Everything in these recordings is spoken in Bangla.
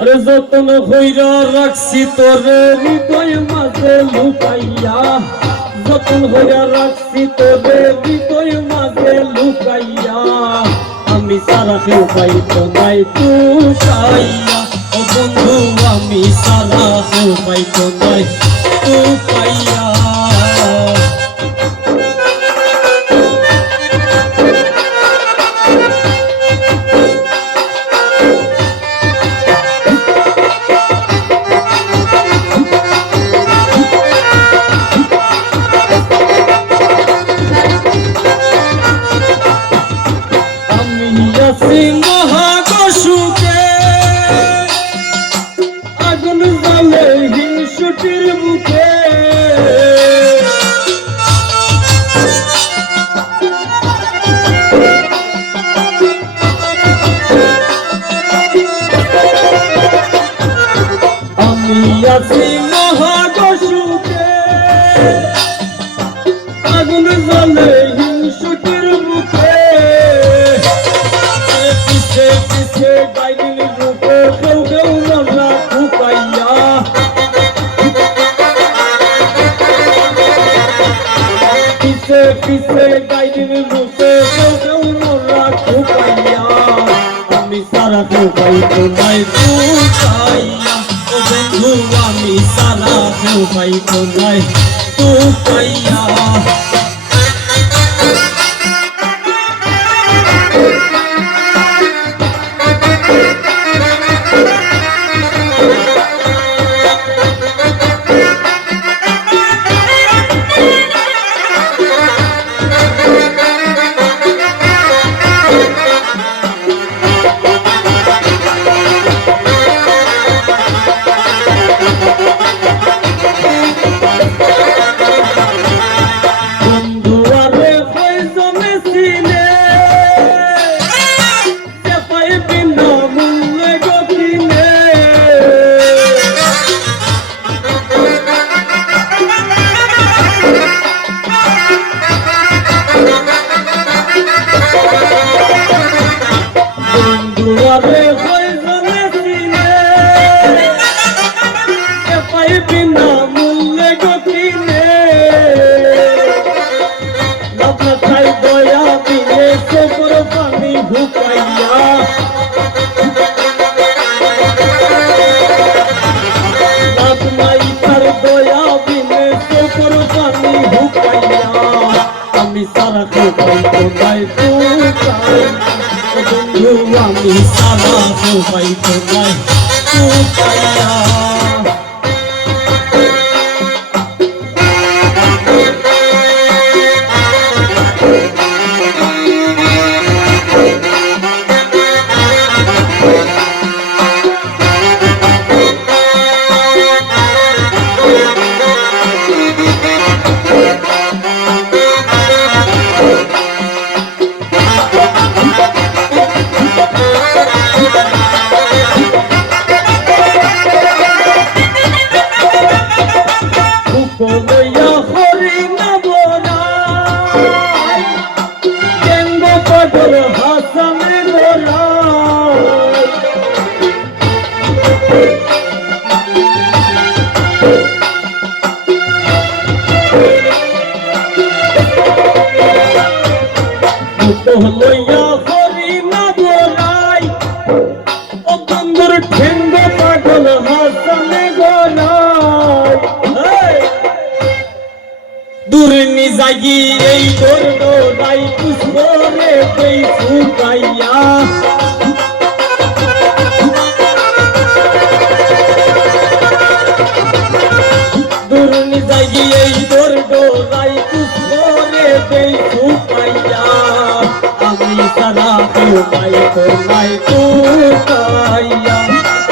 আরে যতন হইরা রাখছি তোরে হৃদয় মাঝে লুকাইয়া, যতন হইরা রাখছি তোরে হৃদয় মাঝে লুকাইয়া, আমি সারা কেউ পাইতো নাই তুকাইয়া। ও বন্ধু আমি সারা কেউ পাইতো নাই তুকাইয়া। মহাকশুকে আগুন জ্বলে হিংসুটির মুখে, আমি আছি মহাকশুকে আগুন জ্বলে হিংসুটির মুখে, পিছে পিছে গাইদিন রূপে কেউ কেউ মনা ফুকাইয়া, পিছে পিছে গাইদিন রূপে কেউ কেউ মনা ফুকাইয়া, আমি সারা কেউ পাইতো নাই ফুকাইয়া। ও বন্ধু আমি সারা কেউ পাইতো নাই ফুকাইয়া। দুয়ারে হইজনে চিনে পাইবি না মূল্যে গতিনে, আপনার ঠাই দয়া দিলে চোখের পানি ঢুকাইয়া, আপনার তার দয়া দিলে চোখের পানি ঢুকাইয়া, আমি সারা কেউ পাইতো নাই তুকাইয়া। বন্ধু আমি সারা কেউ পাইতো নাই তুকাইয়া। লইয়া হরি না বলাই, ও বন্ধুর ঠেঙ্গ পাগল হাসানে গলাই, দূর নিজাগি এই তোর ডোরাই পুষ্পরে কই ফুকাইয়া, দূর নিজাগি এই তোর ডোরাই পুষ্পরে কই ফুকাইয়া, আমি সারা কেউ পাইতো নাই তুকাইয়া।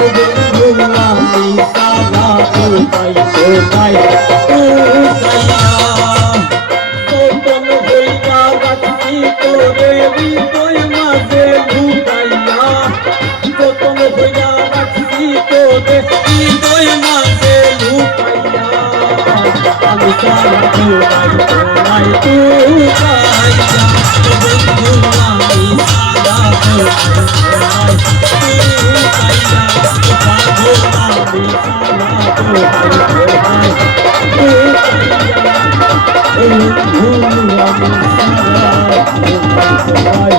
ও বন্ধু আমি সারা কেউ পাইতো নাই তুকাইয়া। যতন হইরা রাখছি তোরে হৃদয় মাঝে লুকাইয়া, যতন হইরা রাখছি তোরে হৃদয় মাঝে লুকাইয়া, আমি সারা কেউ পাইতো নাই তুকাইয়া। বন্ধু আমি সারা কেউ পাইতো নাই তুকাইয়া। এই ভুল আমি সারা